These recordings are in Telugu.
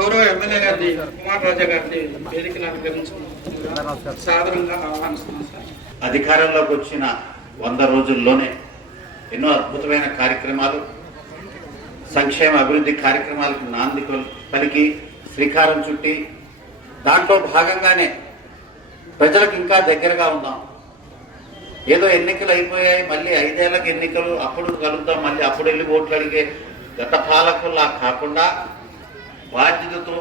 గౌరవ ఎమ్మెల్యే గారిని కుమార్ రాజా గారిని వేదికను అలంకరించుకుని సాధారణంగా ఆహ్వానిస్తున్నాం సార్. అధికారంలోకి వచ్చిన వంద రోజుల్లోనే ఎన్నో అద్భుతమైన కార్యక్రమాలు సంక్షేమ అభివృద్ధి కార్యక్రమాలకు నాంది పలికి శ్రీకారం చుట్టి దాంట్లో భాగంగానే ప్రజలకు ఇంకా దగ్గరగా ఉందాం ఏదో ఎన్నికలు అయిపోయాయి మళ్ళీ ఐదేళ్ళకు ఎన్నికలు అప్పుడు కలుగుతాం మళ్ళీ అప్పుడు వెళ్ళి ఓట్లు అడిగే గత పాలకుల్లా కాకుండా బాధ్యతతో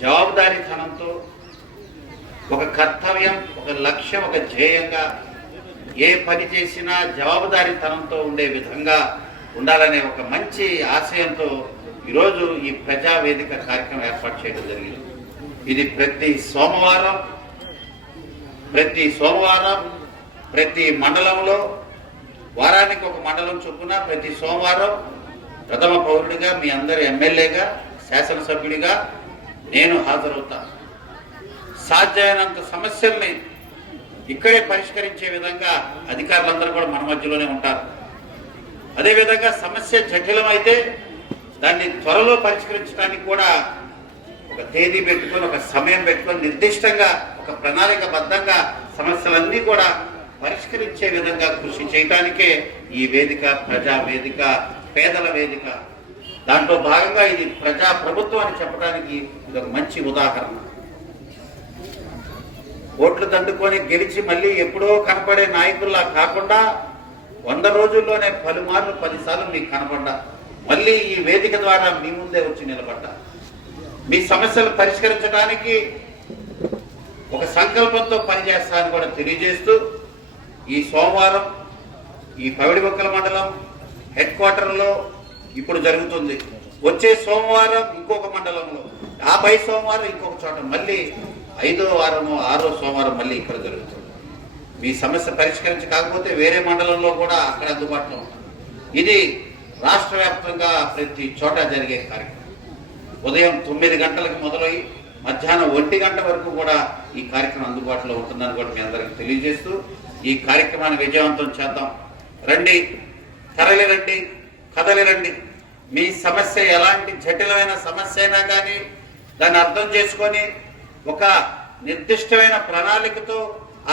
జవాబుదారీతనంతో ఒక కర్తవ్యం ఒక లక్ష్యం ఒక ధ్యేయంగా ఏ పని చేసినా జవాబుదారీతనంతో ఉండే విధంగా ఉండాలనే ఒక మంచి ఆశయంతో ఈరోజు ఈ ప్రజా వేదిక కార్యక్రమం ఏర్పాటు చేయడం జరిగింది. ఇది ప్రతి సోమవారం ప్రతి సోమవారం ప్రతి మండలంలో వారానికి ఒక మండలం చొప్పున ప్రతి సోమవారం ప్రథమ పౌరుడిగా మీ అందరి ఎమ్మెల్యేగా శాసనసభ్యుడిగా నేను హాజరవుతాను సాధ్యమైనంత సమస్యల్ని ఇక్కడే పరిష్కరించే విధంగా అధికారులందరూ కూడా మన మధ్యలోనే ఉంటారు. అదేవిధంగా సమస్య జటిలమైతే దాన్ని త్వరలో పరిష్కరించడానికి కూడా ఒక తేదీ పెట్టుకొని ఒక సమయం పెట్టుకొని నిర్దిష్టంగా ఒక ప్రణాళికబద్ధంగా సమస్యలన్నీ కూడా పరిష్కరించే విధంగా కృషి చేయడానికే ఈ వేదిక ప్రజా వేదిక పేదల వేదిక దాంట్లో భాగంగా ఇది ప్రజా ప్రభుత్వం అని చెప్పడానికి ఇది ఒక మంచి ఉదాహరణ. ఓట్లు దండుకొని గెలిచి మళ్ళీ ఎప్పుడో కనపడే నాయకుల్లా కాకుండా వంద రోజుల్లోనే పలుమార్లు పదిసార్లు మీకు కనపడ్డా. మళ్ళీ ఈ వేదిక ద్వారా మీ ముందే వచ్చి నిలబడ్డా. మీ సమస్యలు పరిష్కరించడానికి ఒక సంకల్పంతో పనిచేస్తానని కూడా తెలియజేస్తూ ఈ సోమవారం ఈ పవిడిబొక్కల మండలం హెడ్ క్వార్టర్లో ఇప్పుడు జరుగుతుంది. వచ్చే సోమవారం ఇంకొక మండలంలో ఆ పై సోమవారం ఇంకొక చోట మళ్ళీ ఐదో వారము ఆరో సోమవారం మళ్ళీ ఇక్కడ జరుగుతుంది. మీ సమస్య పరిష్కరించి కాకపోతే వేరే మండలంలో కూడా అక్కడ అందుబాటులో ఉంటుంది. ఇది రాష్ట్ర వ్యాప్తంగా ప్రతి చోట జరిగే కార్యక్రమం. ఉదయం తొమ్మిది గంటలకు మొదలై మధ్యాహ్నం ఒంటి గంట వరకు కూడా ఈ కార్యక్రమం అందుబాటులో ఉంటుందని కూడా మీ అందరికీ తెలియజేస్తూ ఈ కార్యక్రమాన్ని విజయవంతం చేద్దాం. రండి తరలి రండి కదలిరండి మీ సమస్య ఎలాంటి జటిలమైన సమస్య అయినా కానీ దాన్ని అర్థం చేసుకొని ఒక నిర్దిష్టమైన ప్రణాళికతో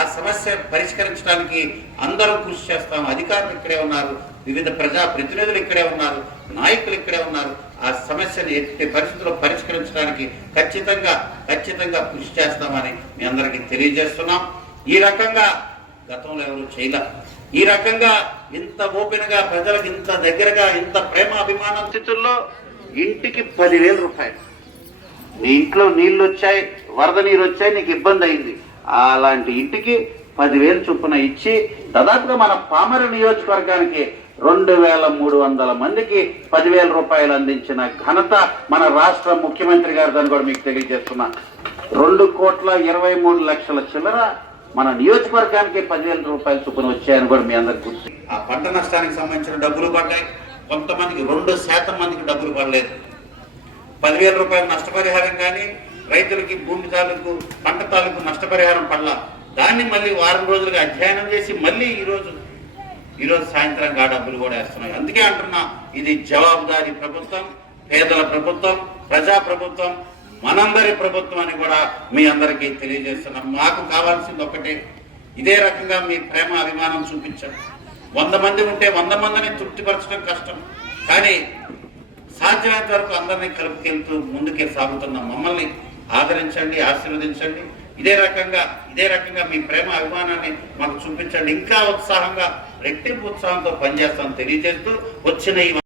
ఆ సమస్య పరిష్కరించడానికి అందరూ కృషి చేస్తాం. అధికారులు ఇక్కడే ఉన్నారు వివిధ ప్రజా ప్రతినిధులు ఇక్కడే ఉన్నారు నాయకులు ఇక్కడే ఉన్నారు. ఆ సమస్యను ఎట్టి పరిస్థితుల్లో పరిష్కరించడానికి ఖచ్చితంగా ఖచ్చితంగా కృషి చేస్తామని మీ అందరికీ తెలియజేస్తున్నాం. ఈ రకంగా గతంలో ఎవరు చేయలే. ఈ రకంగా ఇంత ఓపెన్గా ప్రజలకు ఇంత దగ్గరగా ఇంత ప్రేమ అభిమానం స్థితుల్లో ఇంటికి పదివేల రూపాయలు. నీ ఇంట్లో నీళ్ళు వచ్చాయి వరద నీరు వచ్చాయి నీకు ఇబ్బంది అయింది. అలాంటి ఇంటికి పదివేలు చొప్పున ఇచ్చి దాదాపుగా మన పామర నియోజకవర్గానికి రెండు వేల మూడు వందల మందికి పదివేల రూపాయలు అందించిన ఘనత మన రాష్ట్ర ముఖ్యమంత్రి గారు దాన్ని కూడా మీకు తెలియజేస్తున్నా. రెండు కోట్ల ఇరవై మూడు లక్షల చిల్లర మన నియోజకవర్గానికి పదివేల రూపాయలు చొప్పున వచ్చాయని కూడా మీ అందరికి గుర్తు ఆ పంట నష్టానికి సంబంధించిన డబ్బులు పడ్డాయి. కొంతమందికి రెండు శాతం మందికి డబ్బులు పడలేదు. పదివేల రూపాయల నష్టపరిహారం కానీ రైతులకి భూమి తాలూకు పంట తాలూకు నష్టపరిహారం పడలా. దాన్ని మళ్ళీ వారం రోజులుగా అధ్యయనం చేసి మళ్ళీ ఈరోజు ఈరోజు సాయంత్రం ఆ డబ్బులు కూడా వేస్తున్నాయి. అందుకే అంటున్నా ఇది జవాబుదారీ ప్రభుత్వం పేదల ప్రభుత్వం ప్రజా ప్రభుత్వం మనందరి ప్రభుత్వాన్ని కూడా మీ అందరికీ తెలియజేస్తున్నాం. మాకు కావాల్సింది ఒకటే ఇదే రకంగా మీ ప్రేమ అభిమానం చూపించండి. వంద మంది ఉంటే వంద మందిని తృప్తిపరచడం కష్టం. కానీ సాధ్యమైనంత వరకు అందరినీ కలుపుకెళ్తూ ముందుకే సాగుతున్నాం మమ్మల్ని ఆదరించండి ఆశీర్వదించండి. ఇదే రకంగా ఇదే రకంగా మీ ప్రేమ అభిమానాన్ని మాకు చూపించండి. ఇంకా ఉత్సాహంగా రెట్టింపు ఉత్సాహంతో పనిచేస్తాం తెలియజేస్తూ వచ్చిన